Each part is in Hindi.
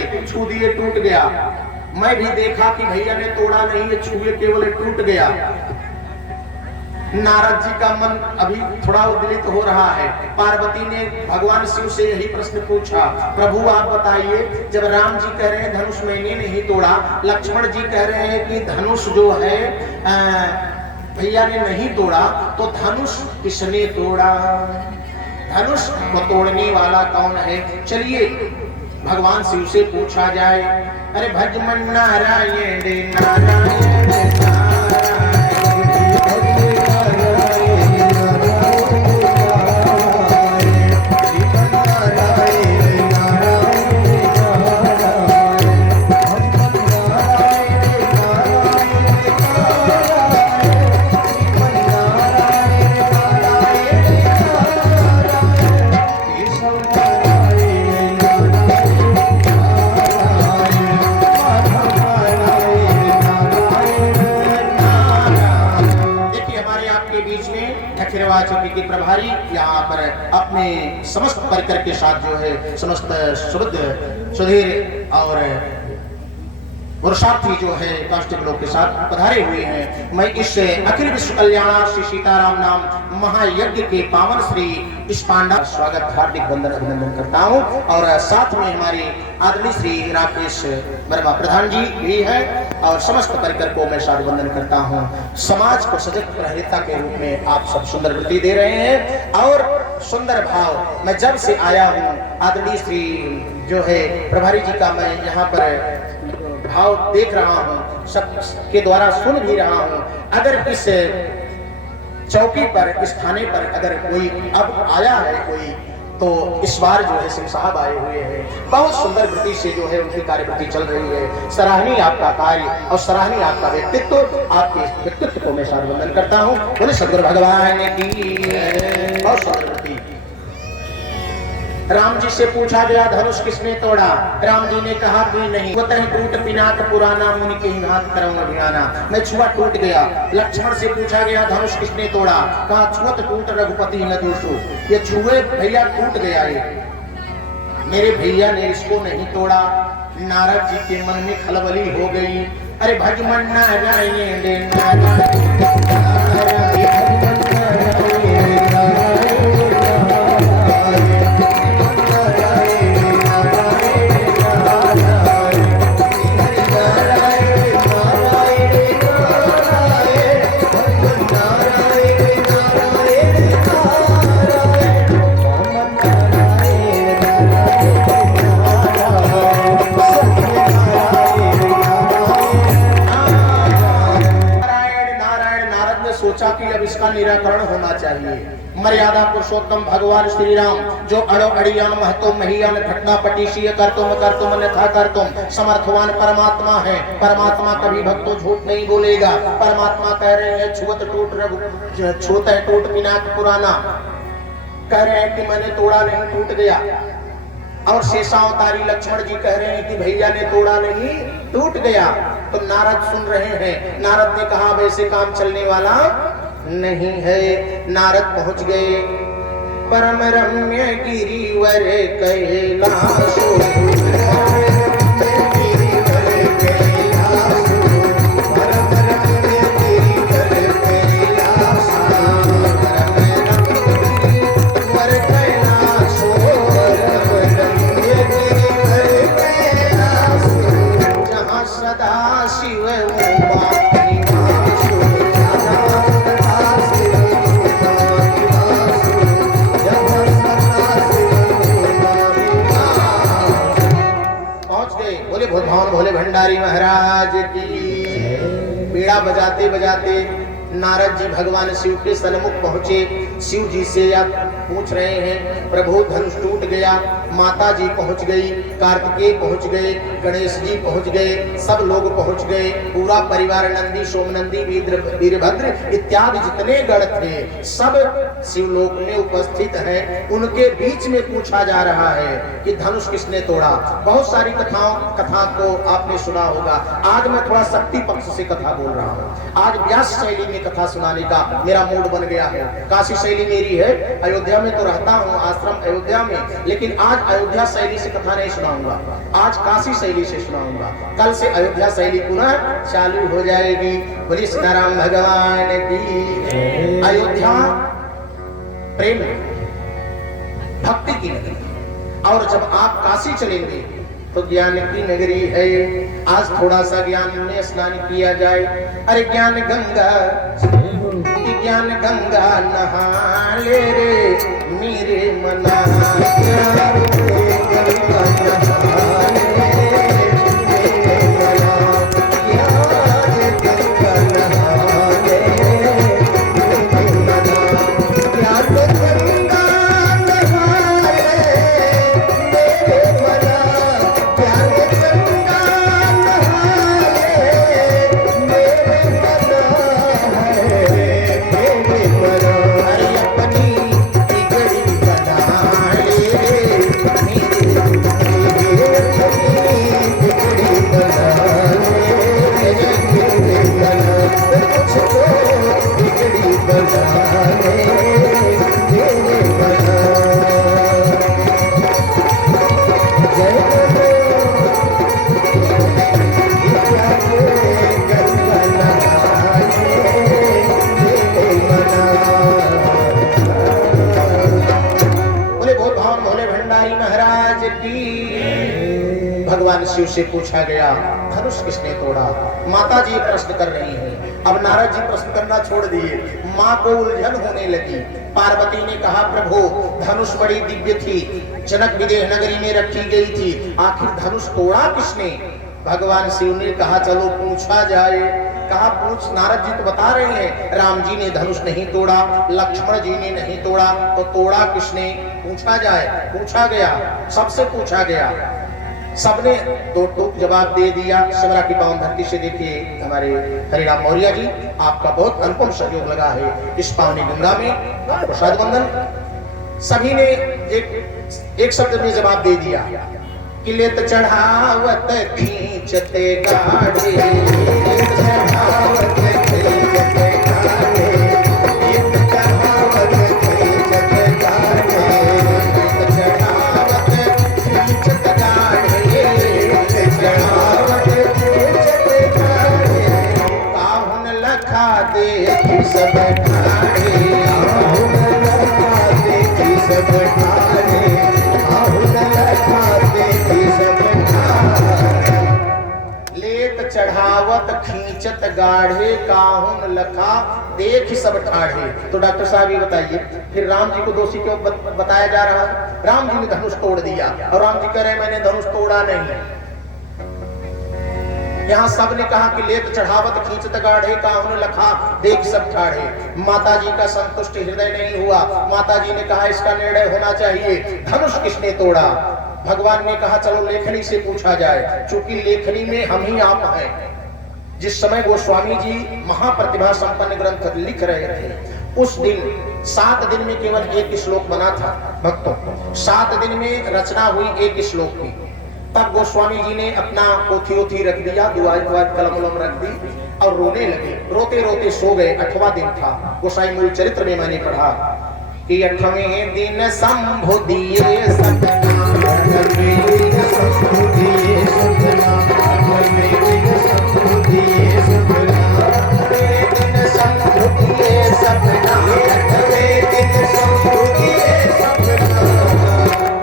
लगे, छू दिए टूट गया। मैं भी देखा कि भैया ने तोड़ा नहीं है, छुए केवल टूट गया। नारद जी का मन अभी थोड़ा उद्विलित हो रहा है। पार्वती ने भगवान शिव से यही प्रश्न पूछा, प्रभु आप बताइए, जब राम जी कह रहे हैं धनुष मैंने नहीं तोड़ा, लक्ष्मण जी कह रहे हैं कि धनुष जो है भैया ने नहीं तोड़ा, तो धनुष किसने तोड़ा? धनुष को तोड़ने वाला कौन है? चलिए भगवान शिव से पूछा जाए। अरे भज मन नारायण नारायण के प्रभारी यहाँ पर अपने समस्त परिकर के साथ जो है समस्त सुधीर और पुरुषार्थी जो है कांस्टेबलों के साथ पधारे हुए हैं। मैं इस अखिल विश्व कल्याण श्री सीताराम नाम महायज्ञ के पावन श्री इस पांडा स्वागत हार्दिक वंदन अभिनंदन करता हूँ। और साथ में हमारे आदरणीय श्री राकेश वर्मा प्रधान जी भी है और समस्त परिकर को मैं सादर वंदन करता हूँ। समाज को सजग प्रहरिता के रूप में आप सब सुंदर वृत्ति दे रहे हैं और सुंदर भाव। मैं जब से आया हूँ आदरणीय श्री जो है प्रभारी जी का मैं यहाँ पर भाव देख रहा हूँ, सबके द्वारा सुन भी रहा हूँ। अगर इस चौकी पर इस थाने पर अगर कोई अब आया है कोई, तो इस बार जो है सिंह साहब आए हुए हैं। बहुत सुंदर वृत्ति से जो है उनकी कार्यवृत्ति चल रही है। सराहनीय आपका कार्य और सराहनीय आपका व्यक्तित्व। आपके व्यक्तित्व को मैं सादर वंदन करता हूँ। बोले सद्गुरु भगवान की। बहुत सुंदर वृत्ति। राम जी से पूछा गया धनुष किसने तोड़ा? राम जी ने कहा कि नहीं, वो तह टूट पिनाक पुराना मुनि के ही हाथ करम अभियाना, मैं छुआ टूट गया। लक्ष्मण से पूछा गया धनुष किसने तोड़ा? कहा छुअत टूट रघुपति न दोषो, ये छुए भैया टूट गया, ये मेरे भैया ने इसको नहीं तोड़ा। नारद जी के मन में खलबली हो गई। अरे भज मन नारायण निराकरण होना चाहिए। मर्यादा पुरुषोत्तम भगवान श्री राम जो अड़ो अड़ियान महतो महियान घटना पटीशीय करतुम करतुम अन्यथा करतुम समर्थवान परमात्मा है। परमात्मा कभी भक्तों झूठ नहीं बोलेगा। परमात्मा कह रहे हैं छुअत टूट छूत है टूट पिनाक पुराना, कह रहे हैं कि मैंने तोड़ा नहीं टूट गया। और शेषावतारी लक्ष्मण जी कह रहे हैं कि भैया ने तोड़ा नहीं टूट गया। तो नारद सुन रहे हैं। नारद ने कहा वैसे काम चलने वाला नहीं है। नारद पहुंच गए परम रम्य गिरिवर कैलाश। जहाँ सदा शिव भोले भंडारी महाराज की। बीड़ा बजाते बजाते नारद जी भगवान शिव के सन्मुख पहुंचे। शिव जी से आप पूछ रहे हैं प्रभु धनुष टूट गया। माता जी पहुंच गई, कार्तिकेय पहुंच गए, गणेश जी पहुंच गए, सब लोग पहुंच गए। पूरा परिवार नंदी सोमनंदी वीरभद्र इत्यादि जितने गण थे सब शिवलोक में उपस्थित हैं। उनके बीच में पूछा जा रहा है कि धनुष किसने तोड़ा। बहुत सारी कथा को आपने सुना होगा। आज मैं थोड़ा शक्ति पक्ष से कथा बोल रहा हूँ। आज व्यास शैली में कथा सुनाने का मेरा मूड बन गया है। काशी शैली मेरी है, अयोध्या में तो रहता हूँ, आश्रम अयोध्या में, लेकिन आज अयोध्या शैली से कथा नहीं सुनाऊंगा, आज काशी शैली से सुनाऊंगा। कल से अयोध्या शैली पुनः चालू हो जाएगी। बोलिए सीताराम भगवान की। अयोध्या प्रेम भक्ति की नगरी, और जब आप काशी चलेंगे तो ज्ञान की नगरी है। आज थोड़ा सा ज्ञान में स्नान किया जाए। अरे ज्ञान गंगा नहा ले रे मेरे मना, भगवान शिव से पूछा गया धनुष किसने तोड़ा? माता जी प्रश्न कर रही हैं। अब नारद जी प्रश्न करना छोड़ दिए, माँ को उलझन होने लगी। पार्वती ने कहा प्रभु धनुष बड़ी दिव्य थी, जनक विदेह नगरी में रखी गई थी, आखिर धनुष तोड़ा किसने? भगवान शिव ने कहा चलो पूछा जाए। कहा पूछ। नारद जी तो बता रहे हैं राम जी ने धनुष नहीं तोड़ा, लक्ष्मण जी ने नहीं तोड़ा, तो तोड़ा किसने? पूछा जाए। पूछा गया, सबसे पूछा गया, सबने दो टूक जवाब दे दिया। शिवरा की पावन धरती से देखिए हमारे हरिराम मौर्य जी, आपका बहुत अनुपम सहयोग लगा है इस पावनी गंगा में। प्रसाद वंदन। सभी ने एक शब्द में जवाब दे दिया कि लेत चढ़ावत खींचते गाढ़े, लेत चढ़ावत खींचते गाढ़े, लेत चढ़ावत खींचते गाढ़े, लेत चढ़ावत खींचते गाढ़े, लेत चढ़ावत खींचते गाढ़े, काहुन लखा देखी सब ठाढ़े, काहुन लखा देखी सब ठाढ़े, काहुन लखा लेत चढ़ावत खींचत गाढ़े, काहुन लखा देख सब ठाढ़े। तो डॉक्टर साहब ये बताइए फिर राम जी को दोषी क्यों बताया जा रहा है? राम जी ने धनुष तोड़ दिया और राम जी कह रहे मैंने धनुष तोड़ा नहीं। यहाँ सबने कहा कि लेत चढ़ावत खींचत गाढ़े, काहुन लखा देख सब ठाढ़े। माता जी का संतुष्ट हृदय नहीं हुआ। माता जी ने कहा इसका निर्णय होना चाहिए, धनुष किसने तोड़ा? भगवान ने कहा चलो लेखनी से पूछा जाए, क्योंकि लेखनी में हम ही आप हैं। जिस समय गोस्वामी जी महाप्रतिभा संपन्न ग्रंथ लिख रहे थे, उस दिन 7 दिन में केवल एक श्लोक बना था भक्तों। 7 दिन में रचना हुई एक श्लोक की। तब गोस्वामी जी ने अपना पोथी रख दिया, दुआर कलम रख दी और रोने लगे। रोते रोते सो गए। 8वां दिन था। गोसाई मूल चरित्र में मैंने पढ़ा कि 8वें दिन शंभु दिए सपना, 8वें दिन शंभु दिए सपना, 8वें दिन शंभु दिए सपना, 8वें दिन शंभु दिए सपना, 8वें दिन शंभु दिए सपना,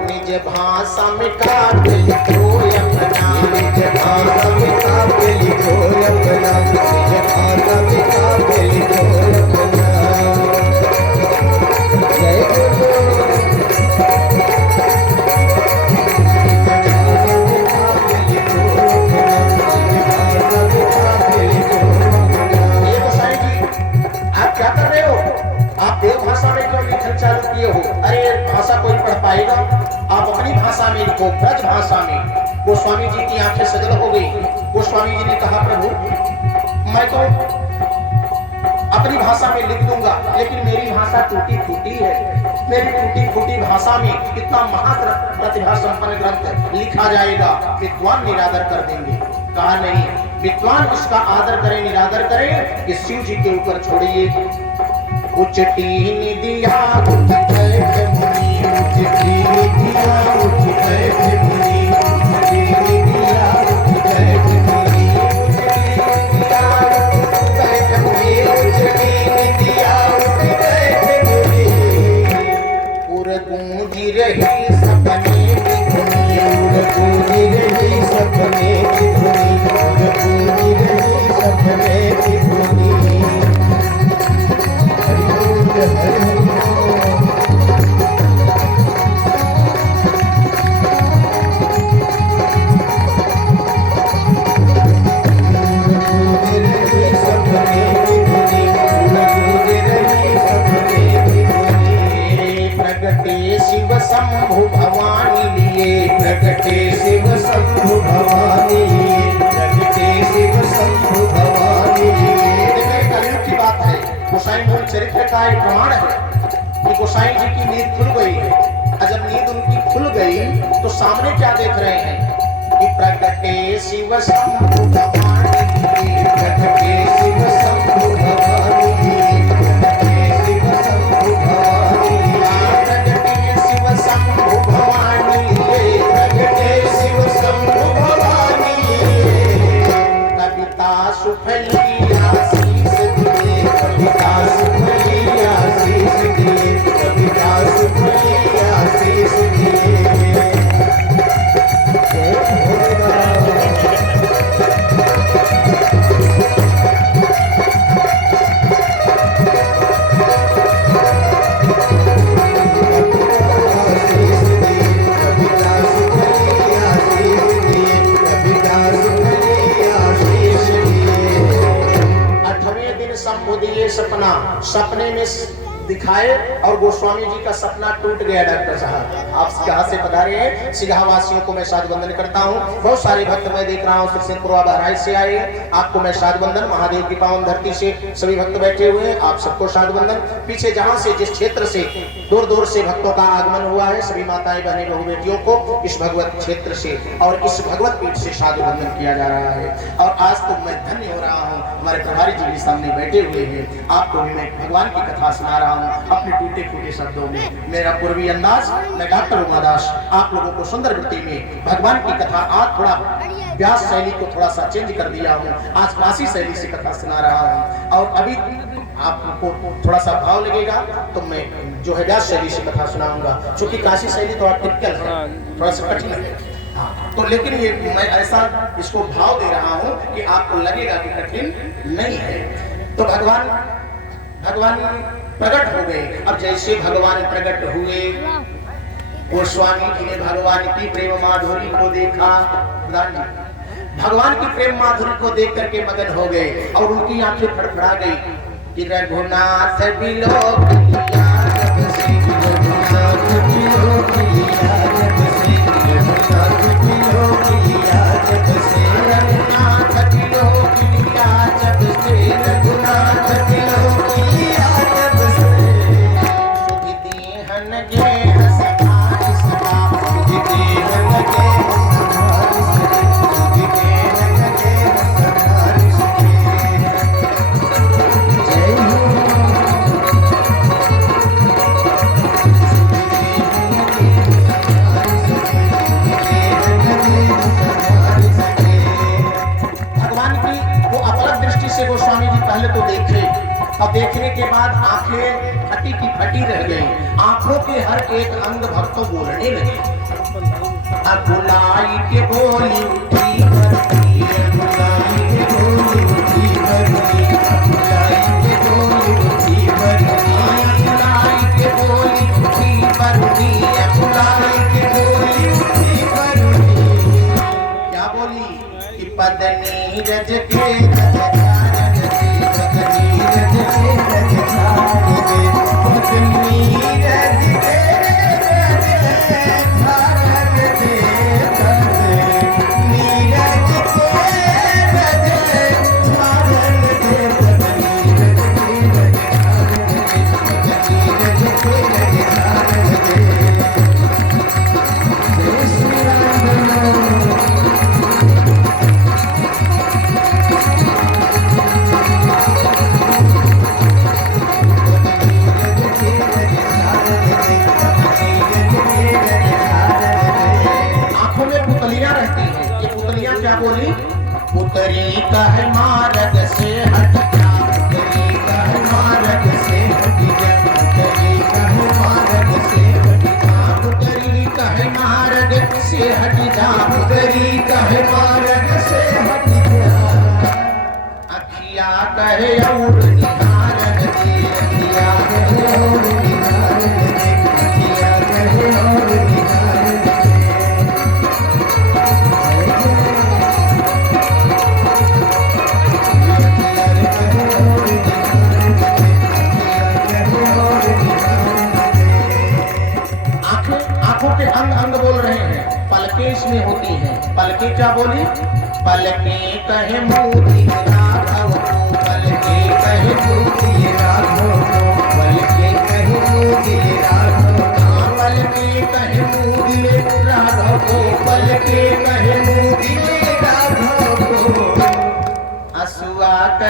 निज भाषा में काव्य लिखो अपना, निज भाषा में काव्य लिखो अपना, निज भाषा में काव्य लिखो अपना। आप अपनी भाषा में लिखो, ब्रज भाषा में। गोस्वामी जी की आंखें सजल हो गई। गोस्वामी जी ने कहा प्रभु मैं तो अपनी भाषा में लिख दूंगा, लेकिन मेरी भाषा टूटी फूटी है। मेरी टूटी फूटी भाषा में इतना महाप्रतिभा संपन्न ग्रंथ लिखा जाएगा, विद्वान निरादर कर देंगे। कहा नहीं, विद्वान इसका आदर करें निरादर करें, कि शिव जी के ऊपर छोड़िए। उचटी दिया उच मुनि, उचटी दिया उच शिव शंभु भवानी, जग के शिव शंभु भवानी, जग के शिव शंभु भवानी, जग के शिव शंभु भवानी, जग के शिव शंभु भवानी। कविता सुफली आशीष दिए, कविता सुफली आशीष दिए, कविता सुफली आशीष दिए। सपना सपने में दिखाए और गोस्वामी जी का सपना टूट गया। डॉक्टर साहब आप कहां से पधारे हैं? सिगहा वासियों को मैं साधु वंदन करता हूं। बहुत सारे भक्त मैं देख रहा हूं सिरसिंहपुरा बहराइच से आए, आपको मैं साधु वंदन। महादेव की पावन धरती से सभी भक्त बैठे हुए हैं, आप सबको साधु वंदन। पीछे जहां से जिस क्षेत्र से दूर दूर से भक्तों का आगमन हुआ है, सभी माताएं बहनें बहू बेटियों को इस भगवत क्षेत्र से और इस भगवत पीठ से साधु वंदन किया जा रहा है। और आज तो मैं धन्य हो रहा हूँ, हमारे प्रभारी जी भी सामने बैठे हुए हैं, आपको भी मैं भगवान की कथा सुना रहा हूँ अपने टूटे फूटे शब्दों में। मेरा पूर्वी अंदाज, मैं डॉक्टर उमादास आप लोगों को सुंदर वृत्ति में भगवान की कथा, आज थोड़ा व्यास शैली को थोड़ा सा चेंज कर दिया हूँ, आज काशी शैली से कथा सुना रहा हूँ। और अभी आपको थोड़ा सा भाव लगेगा तो मैं जो है व्यास शैली से कथा सुनाऊंगा, क्योंकि काशी शैली थोड़ा टिपिकल है, थोड़ा सा कठिन है। तो लेकिन ये मैं ऐसा इसको भाव दे रहा हूँ कि आपको लगेगा कि कठिन नहीं है। तो भगवान प्रकट हो गए। अब जैसे भगवान प्रकट हुए, गोस्वामी जी ने भगवान की प्रेम माधुरी को देखा, भगवान की प्रेम माधुरी को देख करके मगन हो गए और उनकी आंखें फड़फड़ा गई कि रघुनाथ बिलोक लिया जब से, रघुनाथ बिलोक लिया जब से, रघुनाथ बिलोक लिया जब से, रघुनाथ बिलोक लिया जब से, रघुनाथ बिलोक लिया जब से। सुधि हन के हसनार सदा, सुधि हन के हसनार सदा, सुधि हन के हसनार सदा। जय हो भगवान की वो अपलक दृष्टि से गोस्वामी जी पहले तो देखे, और देखने के बाद आंखें फटी की फटी रह गई, आंखों के हर एक अंग भक्तों बोलने लगे। अब बुलाई के बोली उठी भरती, बुलाई के बोली उठी भरती, बुलाई के बोली उठी भरती, बुलाई के बोली उठी भरती, बुलाई के बोली उठी भरती। क्या बोली कि पद नीरज के पुतरी कह मार्ग से हट जा, पुतरी कह मार्ग से हट जा, पुतरी कह मार्ग से हट जा, पुतरी कह मार्ग से हट जा, पुतरी कह मार्ग से हट जा। अखिया कहे और निहार दे, अखिया कहे और निहार दे, अखिया कहे और निहार दे। आंखों के अंग अंग बोल रहे हैं, पलकें इसमें होती हैं। पलकें क्या बोली? पलकें कहे मोदी राघव को, पलकें कहे मोदी राघव को, पलकें कहे मोदी राघव को, पलकें कहे मोदी राघव को, पलकें कहे मोदी राघव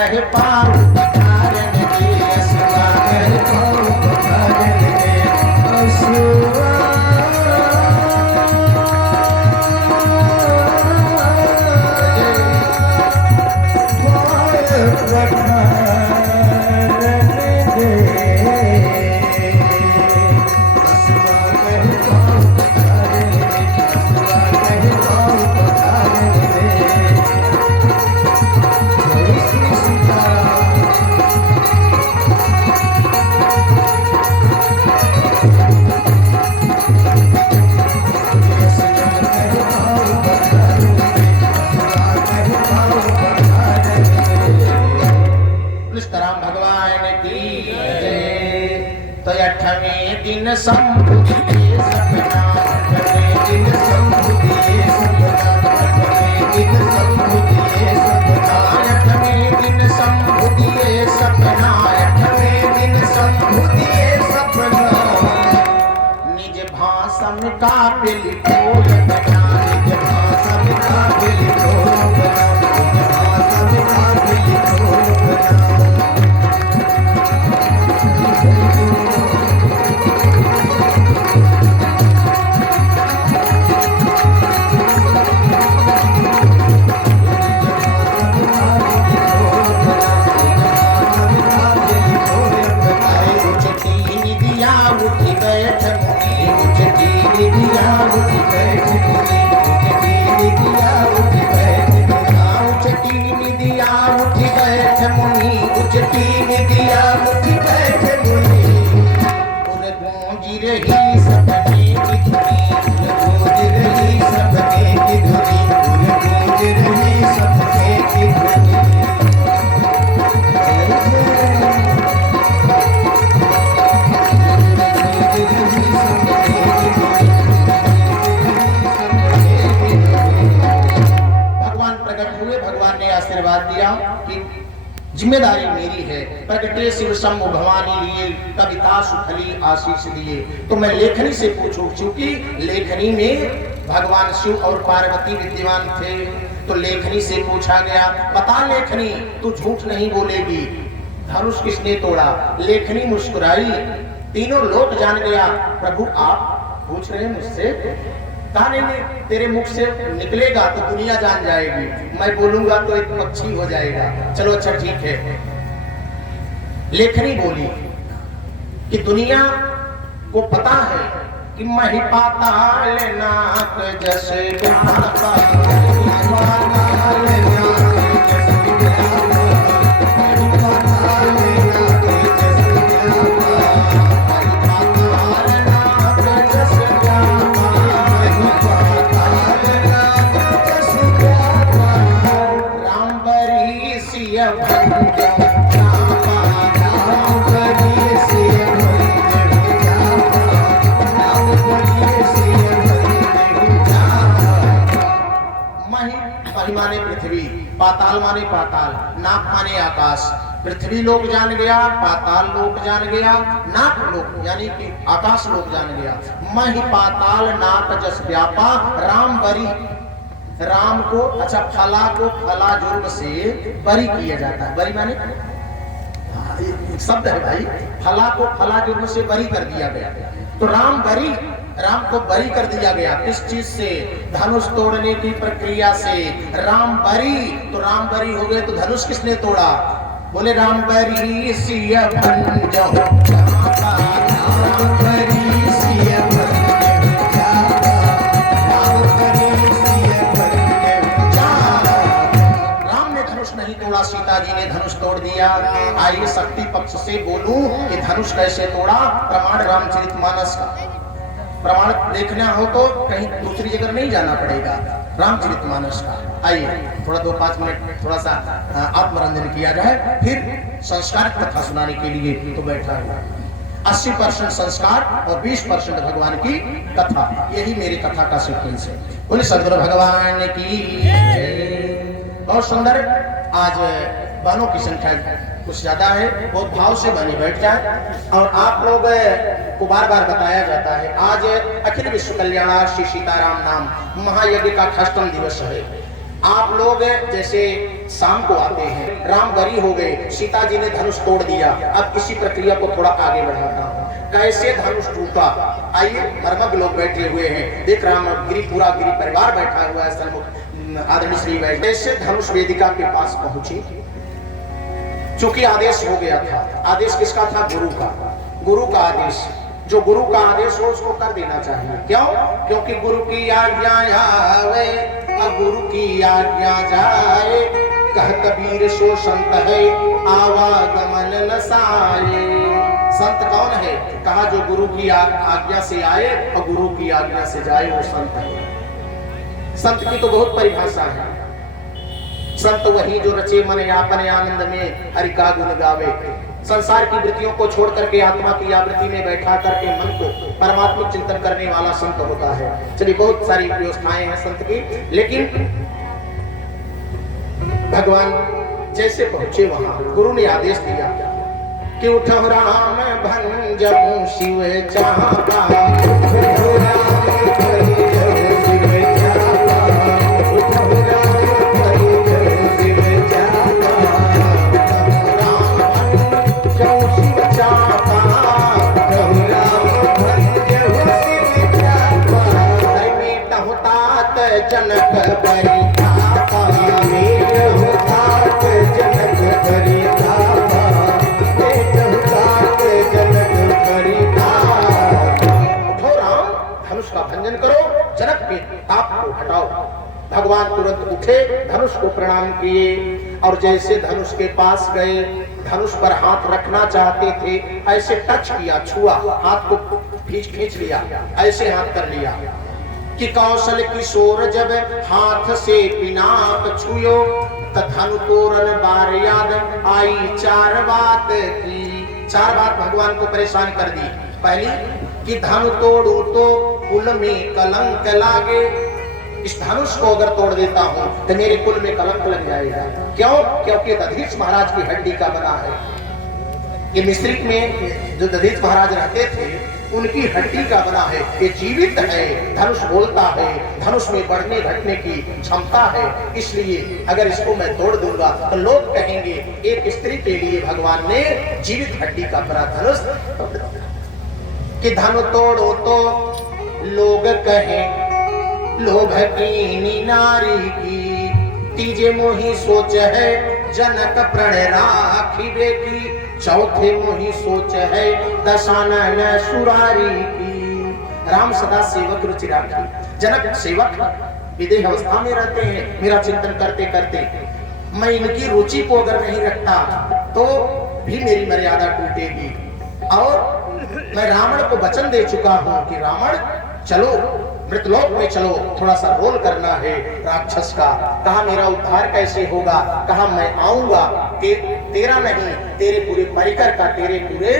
कह पाऊं पधारन दे, असुआ कह पाऊं पधारन दे, असुआ दिन शंभु दिए सपना, दिन शंभु दिए सपना, दिन शंभु दिए सपना, दिन शंभु दिए सपना, दिन शंभु दिए सपना, निज भाषा में काबिल कोय बना, निज भाषा में काबिल कोय बना, निज भाषा में काबिल कोय बना। जिम्मेदारी मेरी है, प्रगटे शिव शंभु भवानी लिए, कविता सुखली आशीष लिए। तो मैं लेखनी से पूछूं, क्योंकि लेखनी में भगवान शिव और पार्वती विद्यमान थे, तो लेखनी से पूछा गया, बता लेखनी तू झूठ नहीं बोलेगी, धनुष किसने तोड़ा? लेखनी मुस्कुराई, तीनों लोग जान गया प्रभु आप पूछ रहे हैं मुझसे, कहानी में तेरे मुख से निकलेगा तो दुनिया जान जाएगी, मैं बोलूंगा तो एक पक्षी हो जाएगा। चलो अच्छा ठीक है। लेखनी बोली कि दुनिया को पता है कि मही पाताल नाक जैसे माने पृथ्वी, पाताल माने पाताल, नाक माने आकाश। पृथ्वी लोक जान गया, पाताल लोक जान गया, नाक लोक यानी कि आकाश लोक जान गया। मही पाताल नाक जस व्यापा राम बरी, राम को अच्छा फला को फला जुर्म से बरी किया जाता है। बरी माने एक शब्द है भाई, फला को फला जुर्म से बरी कर दिया गया। तो राम बरी, राम को बरी कर दिया गया। किस चीज से? धनुष तोड़ने की प्रक्रिया से। राम बरी, तो राम बरी हो गए, तो धनुष किसने तोड़ा? बोले राम बरी सिया भंजो, राम बरी सिया भंजो, राम बरी सिया भंजो। राम ने धनुष नहीं तोड़ा, सीता जी ने धनुष तोड़ दिया। आइए शक्ति पक्ष से बोलूं कि धनुष कैसे तोड़ा। प्रमाण रामचरितमानस का, प्रमाण देखना हो तो कहीं दूसरी जगह नहीं जाना पड़ेगा, रामचरितमानस का। आइए थोड़ा 2-5 मिनट थोड़ा सा आत्मरंजन किया जाए, फिर संस्कार कथा सुनाने के लिए तो बैठा हुआ। 80% संस्कार और 20% भगवान की कथा, यही मेरी कथा का सीक्वेंस है। बोले सदगुरु भगवान की। बहुत सुंदर। आज बहनों की संख्या कुछ ज्यादा है, बहुत भाव से बने बैठ जाए। और आप लोग को बार बार बताया जाता है, आज अखिल विश्व कल्याणार्थ श्री सीताराम नाम महायज्ञ का 68वां दिवस है। आप लोग जैसे शाम को आते हैं, राम बरी हो गए, सीता जी ने धनुष तोड़ दिया। अब इसी प्रक्रिया को थोड़ा आगे बढ़ाता हूँ, कैसे धनुष टूटा। आइए, मर्मज्ञ लोग बैठे हुए हैं, देख राम गिरी पूरा गिरी परिवार बैठा हुआ है सन्मुख आदरणीय श्री वैष्णव। कैसे धनुष वेदिका के पास पहुंची, चूंकि आदेश हो गया था। आदेश किसका था? गुरु का। गुरु का आदेश, जो गुरु का आदेश हो उसको कर देना चाहिए। क्यों? क्योंकि गुरु की आज्ञा आवे और गुरु की आज्ञा जाए, कह कबीर सो संत है आवागमन न साये। संत कौन है? कहा जो गुरु की आज्ञा से आए और गुरु की आज्ञा से जाए वो संत है। संत की तो बहुत परिभाषा है। संत वही जो रचे मन अपने आनंद में हरि का गुण गावे, संसार की वृत्तियों को छोड़ करके आत्मा की आवृत्ति में बैठा करके मन को परमात्मिक चिंतन करने वाला संत होता है। चलिए, बहुत सारी व्यवस्थाएं हैं संत की, लेकिन भगवान जैसे पहुंचे वहां गुरु ने आदेश दिया कि उठो राम भंजऊ शिव चाहा, जनक बरी थापा, जनक बरी थापा, जनक बरी थापा। उठो राम, धनुष का भंजन करो, जनक के ताप को हटाओ। भगवान तुरंत उठे, धनुष को प्रणाम किए और जैसे धनुष के पास गए, धनुष पर हाथ रखना चाहते थे, ऐसे टच किया, छुआ, हाथ को खींच लिया, ऐसे हाथ कर लिया कि कौशल किशोर जब हाथ से पिनाक छुयो, धनु तोरण बार याद आई चार बात की। चार बात भगवान को परेशान कर दी। पहली कि धनु तोड़ू तो कुल में कलंक लागे, इस धनुष को अगर तोड़ देता हूं तो मेरे कुल में कलंक लग जाएगा। क्यों? क्योंकि दधीच महाराज की हड्डी का बना है। ये मिश्रिक में जो दधीच महाराज रहते थे उनकी हड्डी का बना है, ये जीवित है, धनुष बोलता है, धनुष में बढ़ने घटने की क्षमता है। इसलिए अगर इसको मैं तोड़ दूंगा तो लोग कहेंगे एक स्त्री के लिए भगवान ने जीवित हड्डी का बना धनुष कि धनु तोड़ो तो लोग कहें लोभ की नारी की, तीजे मोही सोच है जनक प्रण राखिबे की, चौथे मोही सोच है दशानन सुरारी की। राम सदा सेवक रुचि राखी। जनक सेवक विदेह अवस्था में रहते हैं, मेरा चिंतन करते करते मैं इनकी रुचि को अगर नहीं रखता तो भी मेरी मर्यादा टूटेगी। और मैं रावण को वचन दे चुका हूं कि रावण चलो मृतलोक में चलो, थोड़ा सा रोल करना है राक्षस का। कहा मेरा उद्धार कैसे होगा? कहा मैं आऊंगा, तेरा नहीं तेरे पूरे परिकर का, तेरे पूरे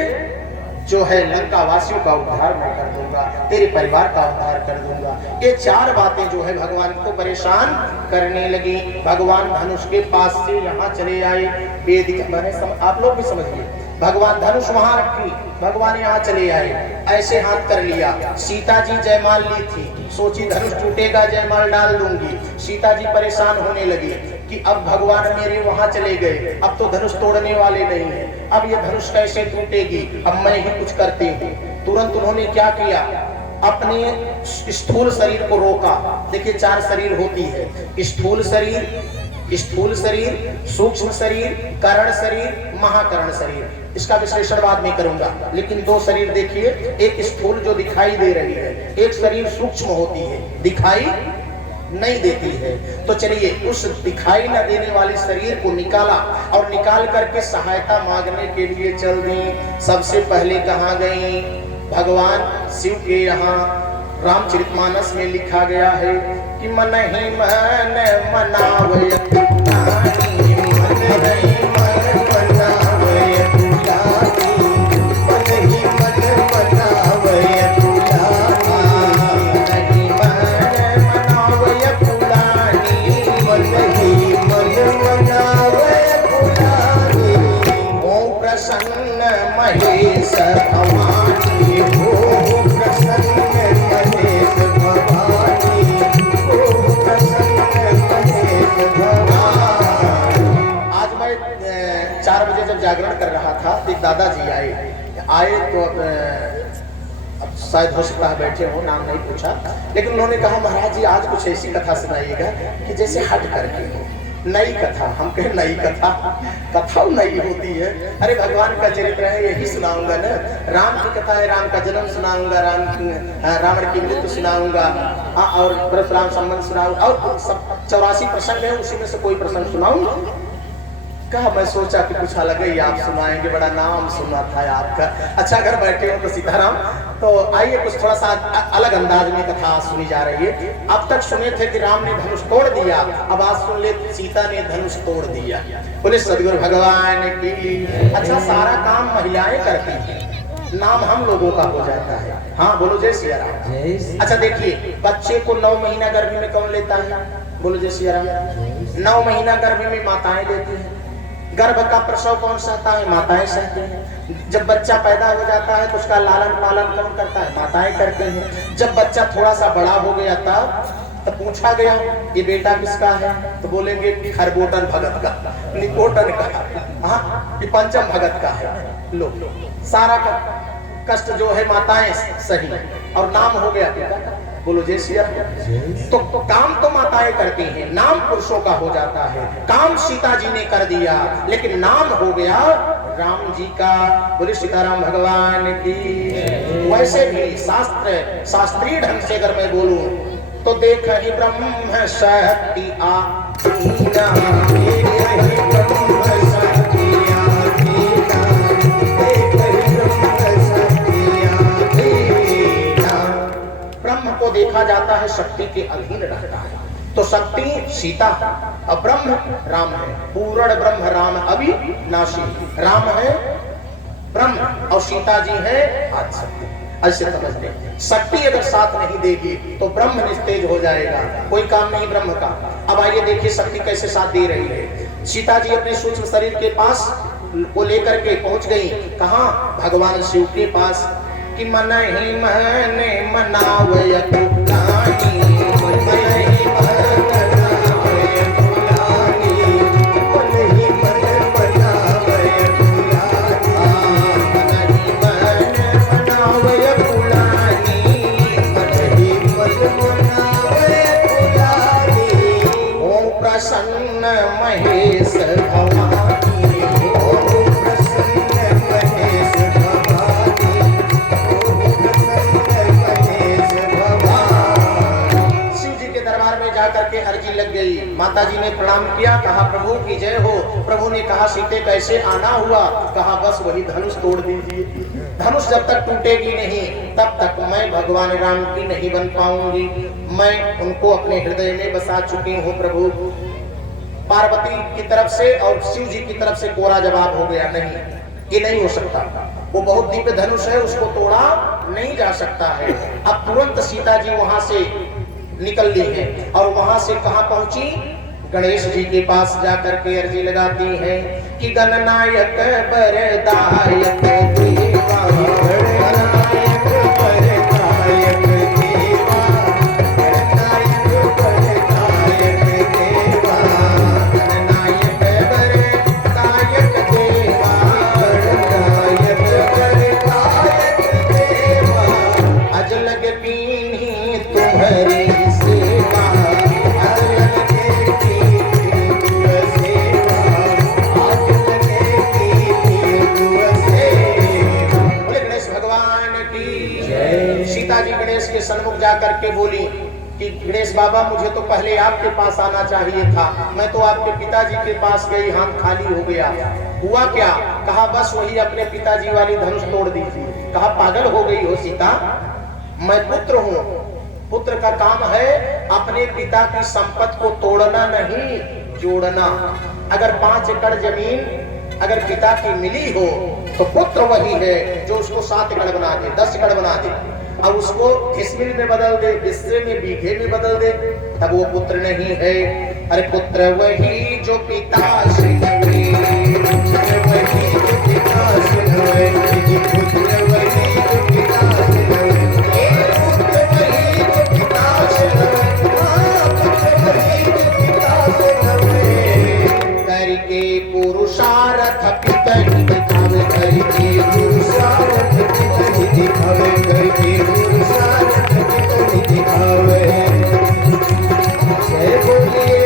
जो है लंका वासियों का उद्धार मैं कर दूंगा, तेरे परिवार का उद्धार कर दूंगा। ये चार बातें जो है भगवान को परेशान करने लगी। भगवान धनुष के पास से यहाँ चले आए, वेदिका आप लोग भी समझिए, भगवान धनुष वहां रखी, भगवान यहाँ चले आए, ऐसे हाथ कर लिया। सीता जी जयमाल ली थी, सोची धनुष टूटेगा जयमाल डाल दूंगी। सीता जी परेशान होने लगी कि अब भगवान मेरे वहां चले गए, अब तो धनुष तोड़ने वाले नहीं है, अब ये धनुष कैसे टूटेगी, अब मैं ही कुछ करती हूँ। तुरंत उन्होंने क्या किया, अपने स्थूल शरीर को रोका। देखिए चार शरीर होती है, स्थूल शरीर, सूक्ष्म शरीर, करण शरीर, महाकरण शरीर। इसका विश्लेषण बाद में करूंगा, लेकिन दो शरीर देखिए, एक स्थूल जो दिखाई दे रही है, एक शरीर सूक्ष्म होती है, दिखाई नहीं देती है। तो चलिए उस दिखाई न देने वाले शरीर को निकाला और निकाल करके सहायता मांगने के लिए चल दी। सबसे पहले कहाँ गई? भगवान शिव के यहाँ रामचरितमानस में लिखा गया है कि मन ही मन मनावय पुरानी, मन ही मन मनावय पुरानी, मन ही मन मनावय पुरानी, मन ही मन मनावय पुरानी, मन ही मन मनावय पुरानी। ओम प्रसन्न महेश भवानी, ओम प्रसन्न महेश भवानी, ओम प्रसन्न महेश 4 बजे जब जागरण कर रहा था तो एक दादाजी आए तो अब शायद हो सकता है बैठे हो, नाम नहीं पूछा, लेकिन उन्होंने कहा महाराज जी आज कुछ ऐसी कथा सुनाइएगा कि जैसे हट करके हो, नई कथा। हम कहे नई कथा, कथा नई होती है? अरे भगवान का चरित्र है, यही सुनाऊंगा ना। राम की कथा है, राम का जन्म सुनाऊंगा, रावण की मृत्यु सुनाऊंगा, और परशुराम संबंध सुनाऊंगा, और सब 84 प्रसंग है, उसी में से कोई प्रसंग सुनाऊंगा। कहा मैं सोचा कि कुछ अलग ही आप सुनाएंगे, बड़ा नाम सुना था आपका। अच्छा अगर बैठे हो तो सीताराम, तो आइए कुछ थोड़ा सा अलग अंदाज में कथा सुनी जा रही है। अब तक सुने थे कि राम ने धनुष तोड़ दिया, अब आज सुन ले सीता ने धनुष तोड़ दिया। बोले सदगुरु भगवान की। अच्छा सारा काम महिलाएं करती हैं, नाम हम लोगों का हो जाता है। हाँ बोलो जय सिया राम। अच्छा देखिए, बच्चे को 9 महीना गर्भ में कौन लेता है? बोलो जय सिया राम। 9 महीना गर्भ में माताएं लेती हैं। गर्भ का प्रसव कौन सहता है? माताएं सहती हैं। जब बच्चा पैदा हो जाता है तो उसका लालन पालन कौन करता है? माताएं करते हैं। जब बच्चा थोड़ा सा बड़ा हो गया तब पूछा गया ये बेटा किसका है, तो बोलेंगे खरबोटन भगत का, निकोटन का, हाँ ये पंचम भगत का है। लो सारा कष्ट जो है माताएं सही, और नाम हो गया बेटा का। बोलो जय सिया। तो काम तो माताएं करती हैं, नाम पुरुषों का हो जाता है। काम सीता जी ने कर दिया, लेकिन नाम हो गया राम जी का। बोले सीताराम भगवान की। वैसे भी शास्त्रीय ढंग से अगर मैं बोलूं तो देख ही ब्रह्म शक्ति को देखा जाता है, शक्ति के अधीन रहता है। तो शक्ति सीता और ब्रह्म राम है। पूर्ण ब्रह्म राम अविनाशी। राम है ब्रह्म और सीता जी है आदिशक्ति। ऐसे समझ ले, शक्ति अगर साथ नहीं देगी तो ब्रह्म निस्तेज हो जाएगा, कोई काम नहीं ब्रह्म का। अब आइए देखिए शक्ति कैसे साथ दे रही है। सीता जी अपने सूक्ष्म शरीर के पास को लेकर के पहुंच गई, कहां? भगवान शिव के पास। कि मन ही मन मनावय पुरानी, मन ही मन मनावय पुरानी, मन ही मन मनावय पुरानी, मन ही मन मनावय पुरानी, मन ही मन मनावय पुरानी। ओम प्रसन्न महेश भवानी, ओम प्रसन्न महेश भवानी, करके अर्जी लग गई। माता जी ने प्रणाम किया, कहा प्रभु की जय हो। प्रभु ने कहा सीते कैसे आना हुआ? कहा बस वही धनुष तोड़ दीजिए। धनुष जब तक टूटेगी नहीं तब तक मैं भगवान राम की नहीं बन पाऊंगी। मैं उनको अपने हृदय में बसा चुकी हूँ प्रभु। पार्वती की तरफ से और शिव जी की तरफ से कोरा जवाब हो गया, नहीं ये नहीं हो सकता। वो बहुत दिव्य धनुष है, उसको तोड़ा नहीं जा सकता है। अब तुरंत सीता जी वहां से निकल ली है और वहां से कहां पहुंची? गणेश जी के पास जाकर के अर्जी लगाती है कि गणनायक वरदायक देवा, गणनायक वरदायक देवा, गणनायक वरदायक देवा, गणनायक वरदायक देवा, गणनायक वरदायक देवा। अज लग पीनी तुम्हारी के सन्मुख जाकर के बोली कि गणेश बाबा मुझे तो पहले आपके पास आना चाहिए था, मैं तो आपके पिताजी के पास गई, हाथ खाली हो गया। हुआ क्या? कहा बस वही अपने पिताजी वाली धनुष तोड़ दीजिए। कहा पागल हो गई हो सीता, मैं पुत्र हूँ, पुत्र का काम है अपने पिता की संपत्ति को तोड़ना नहीं जोड़ना। अगर 5 एकड़ जमीन अगर पिता की मिली हो तो पुत्र वही है जो उसको 7 एकड़ बना दे, 10 एकड़ बना दे, अब उसको किस्मिल में बदल दे, हिस्से में, बीघे में बदल दे, तब वो पुत्र नहीं है। अरे पुत्र वही जो पिता से वही जो पिता से पुत्र वही जो पिता से पुत्र वही जो पिता से पुत्र वही जो पिता से करके करके पुरुषार्थ पितहि दिखावे, करके पुरुषार्थ पितहि दिखावे, करके पुरुषार्थ पितहि दिखावे। जय बोलिए।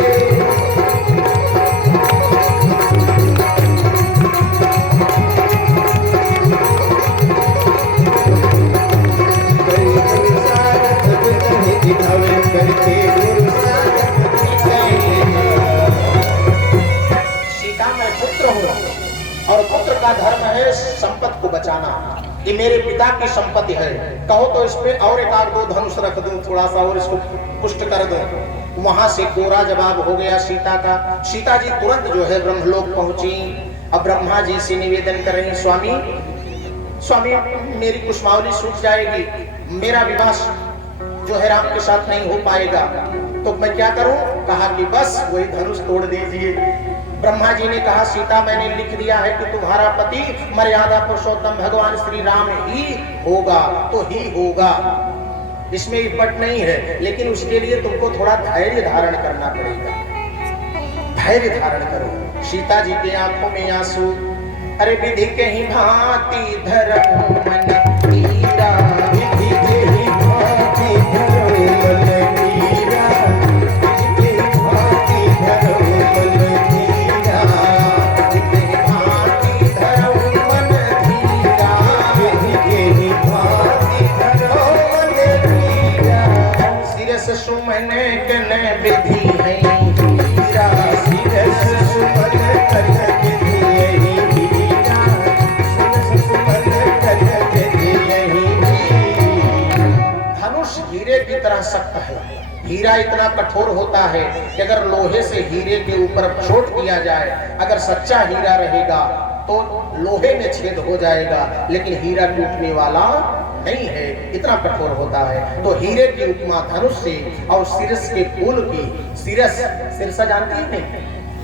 सीता मैं पुत्र हूँ और पुत्र का धर्म है संपत्ति को बचाना। ये मेरे पिता की संपत्ति है, कहो तो इस पे और एक आध दो धनुष रख दूं, थोड़ा सा और इसको पुष्ट कर दूं। वहां से कोरा जवाब हो गया सीता का। सीता जी तुरंत जो है ब्रह्मलोक पहुंची। अब ब्रह्मा जी से निवेदन कर रहे, स्वामी स्वामी मेरी कुष्मावली सूख जाएगी, मेरा विवाह जो है राम के साथ नहीं हो पाएगा, तो मैं क्या करूं? कहा कि बस वही धनुष तोड़ दीजिए। ब्रह्मा जी ने कहा सीता मैंने लिख दिया है कि तुम्हारा पति मर्यादा पुरुषोत्तम भगवान श्री राम ही होगा, तो ही होगा, इसमें विपट नहीं है। लेकिन उसके लिए तुमको थोड़ा धैर्य धारण करना पड़ेगा। धैर्य धारण करो। सीता जी के आंखों में आंसू। अरे विधि के ही भांति धरम मन मीरा, विधि के ही भांति धरम मन मीरा, विधि के ही भांति धरम मन मीरा, विधि के ही भांति धरम मन मीरा, विधि के ही भांति धरम मन मीरा। सिरस सुमन कन विधि है हीरा, सिरस सुमन कन विधि है हीरा, सिरस सुमन कन विधि है हीरा। धनुष हीरे की तरह सख्त है। हीरा इतना कठोर होता है कि अगर लोहे से हीरे के ऊपर चोट दिया जाए, अगर सच्चा हीरा रहेगा तो लोहे में छेद हो जाएगा, लेकिन हीरा टूटने वाला नहीं है, इतना कठोर होता है। तो हीरे की उपमा धनुष से और सिरस के फूल की। सिरसा जानती है?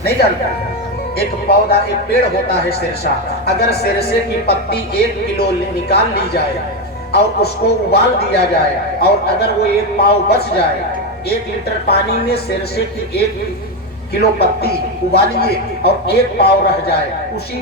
नहीं जानती। एक पौधा, एक पेड़ होता है सिरसा। अगर सिरसे की पत्ती 1 किलो निकाल ली जाए और उसको उबाल दिया जाए और अगर वो 1 पाव बच जाए, 1 लीटर पानी में सिरसे की 1 किलो पत्ती उबालिए और 1 पाव रह जाए, उसी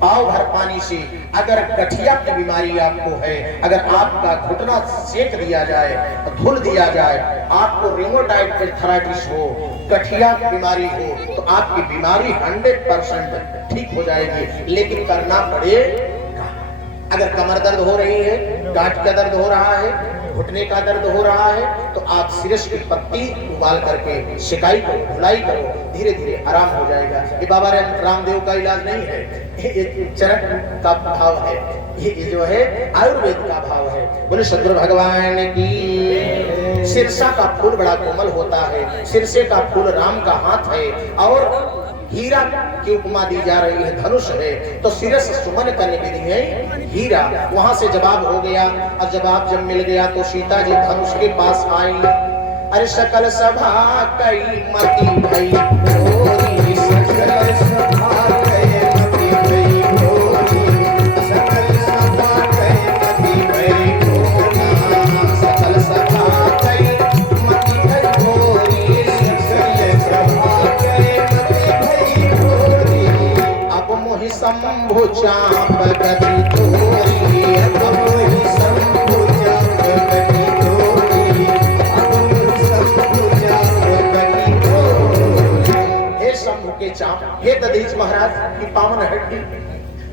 पाव भर पानी से अगर गठिया की बीमारी आपको है, अगर आपका घुटना सेक दिया जाए, धुल दिया जाए, आपको रिमोटाइड आर्थराइटिस हो, गठिया की बीमारी हो, तो आपकी बीमारी 100% ठीक हो जाएगी। लेकिन करना पड़ेगा। अगर कमर दर्द हो रही है, गांठ का दर्द हो रहा है, घुटने का दर्द हो रहा है, तो आप सिरस की पत्ती उबाल करके सिकाई करो, धुलाई करो, धीरे धीरे आराम हो जाएगा। ये बाबा रामदेव का इलाज नहीं है, ये चरक का भाव है, ये जो है आयुर्वेद का भाव है। बोले सद्गुरु भगवान की। सिरसा का फूल बड़ा कोमल होता है, सिरसे का फूल राम का हाथ है और हीरा की उपमा दी जा रही है, धनुष है। तो सिरस सुमन करने के लिए हीरा। वहां से जवाब हो गया और जवाब जब मिल गया तो सीता जी धनुष के पास आई। अरे सकल सभा कई मती भई भोरी, सकल सभा कई मती भई भोरी, सकल सभा कई मती भई भोरी, सकल सभा कई मती भई भोरी, सकल सभा कई मती भई भोरी। अब मोहि शंभु चाप गति तोरी, अब मोहि शंभु चाप गति तोरी, अब मोहि शंभु चाप गति तोरी। हे शंभु के चाप, हे दधीच महाराज की पावन हड्डी,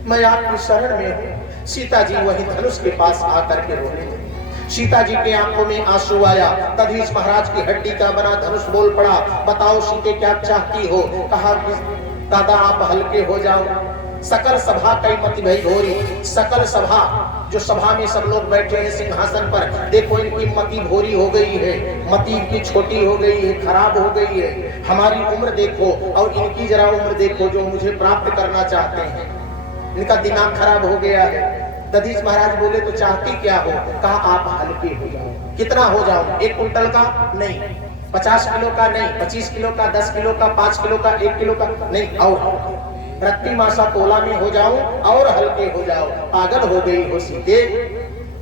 मैं आपकी शरण में हूँ। सीता जी वही धनुष के पास आकर के रोने लगी। सीता जी के आंखों में आंसू आया। दधीच महाराज की हड्डी का बना धनुष बोल पड़ा, बताओ सीते क्या चाहती हो? कहा कि दादा आप हल्के हो जाओ। सकल सभा कई मति भई भोरी, सकल सभा, जो सभा में सब लोग बैठे हैं सिंहासन पर, देखो इनकी मति भोरी हो गई है, मति इनकी छोटी हो गई है, खराब हो गई है। हमारी उम्र देखो और इनकी जरा उम्र देखो, जो मुझे प्राप्त करना चाहते हैं, इनका दिमाग खराब हो गया है। दधीच महाराज बोले तो चाहती क्या हो? कहा आप हल्के हो जाओ। कितना हो जाओ? 1 कुंटल का नहीं, 50 किलो का नहीं, 25 किलो का, 10 किलो का, 5 किलो का, 1 किलो का नहीं, और प्रति मासा तोला में हो जाऊं और हल्के हो जाओ। पागल हो गई हो सीते,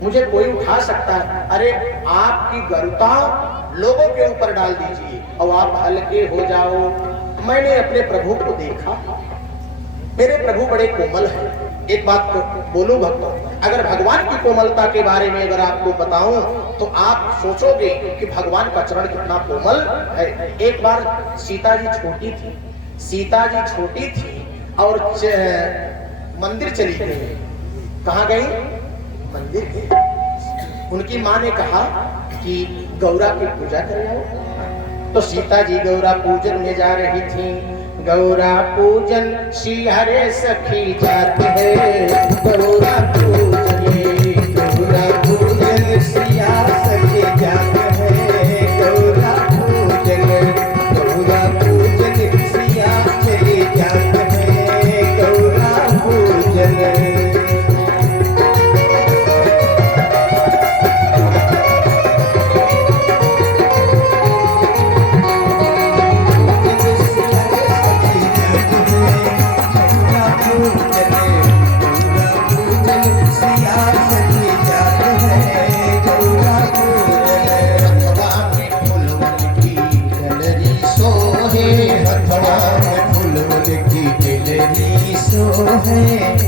मुझे कोई उठा सकता है? अरे आपकी गरुता लोगों के ऊपर डाल दीजिए और आप हल्के हो जाओ। मैंने अपने प्रभु को देखा, मेरे प्रभु बड़े कोमल हैं। एक बात बोलूं भक्तों, अगर भगवान की कोमलता के बारे में अगर आपको बताऊं तो आप सोचोगे कि भगवान का चरण कितना कोमल है। एक बार सीता जी छोटी थी और मंदिर चली गई। कहाँ गई? मंदिर गई। उनकी माँ ने कहा कि गौरा की पूजा कर आओ। तो सीता जी गौरा पूजन में जा रही थी। गौरा पूजन सिहरे सखी जात है, गौरा पूजन सिया सखी जात है, गौरा पूजन सिया चली जात है, गौरा पूजन। है